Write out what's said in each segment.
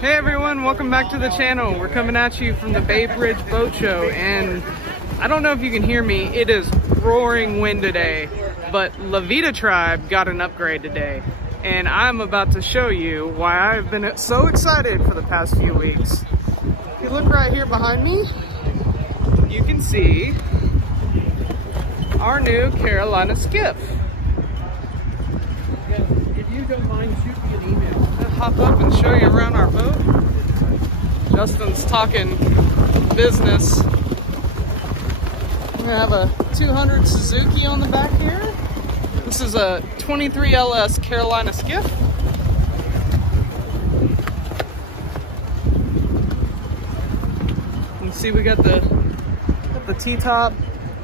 Hey everyone, welcome back to the channel. We're coming at you from the Bay Bridge Boat Show, and I don't know if you can hear me, it is roaring wind today, but VidaTribe got an upgrade today, and I'm about to show you why I've been so excited for the past few weeks. If you look right here behind me, you can see our new Carolina skiff. If you don't mind, shoot me an email. I'll hop up and show you around our boat. Justin's talking business. We have a 200 Suzuki on the back here. This is a 23 LS Carolina skiff. You can see we got the T-top.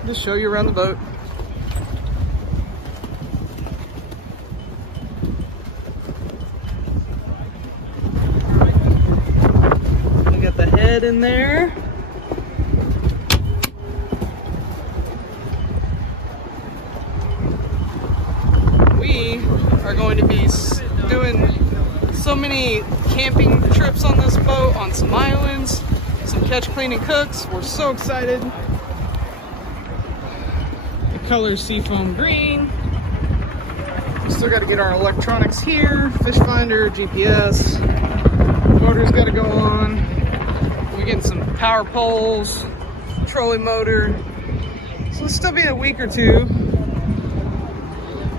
Just show you around the boat. We got the head in there. We are going to be doing so many camping trips on this boat, on some islands, some catch, clean, and cooks. We're so excited. The color seafoam green. We still got to get our electronics here, fish finder, GPS. Motor's got to go on. We're getting some power poles, trolley motor. So it'll still be a week or two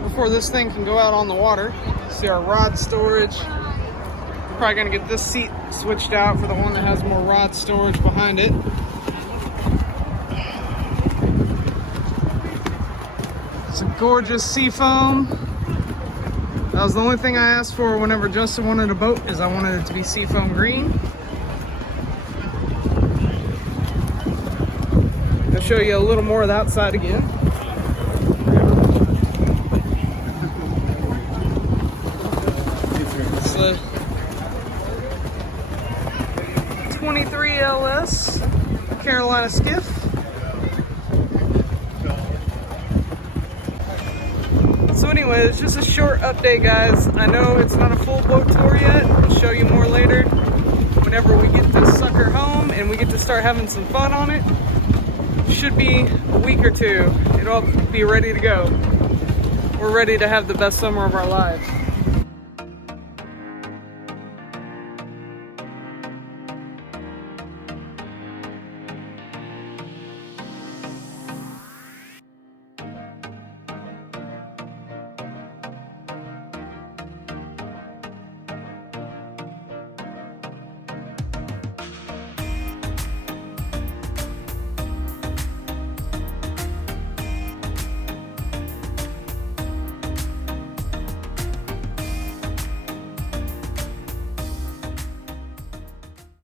before this thing can go out on the water. See our rod storage. We're probably gonna get this seat switched out for the one that has more rod storage behind it. It's a gorgeous seafoam. That was the only thing I asked for whenever Justin wanted a boat, is I wanted it to be seafoam green. I'll show you a little more of the outside again. It's a 23 LS Carolina skiff. So anyway, it's just a short update, guys. I know it's not a full boat tour yet. I'll show you more later whenever we get this sucker home and we get to start having some fun on it. Should be a week or two. It'll be ready to go. We're ready to have the best summer of our lives.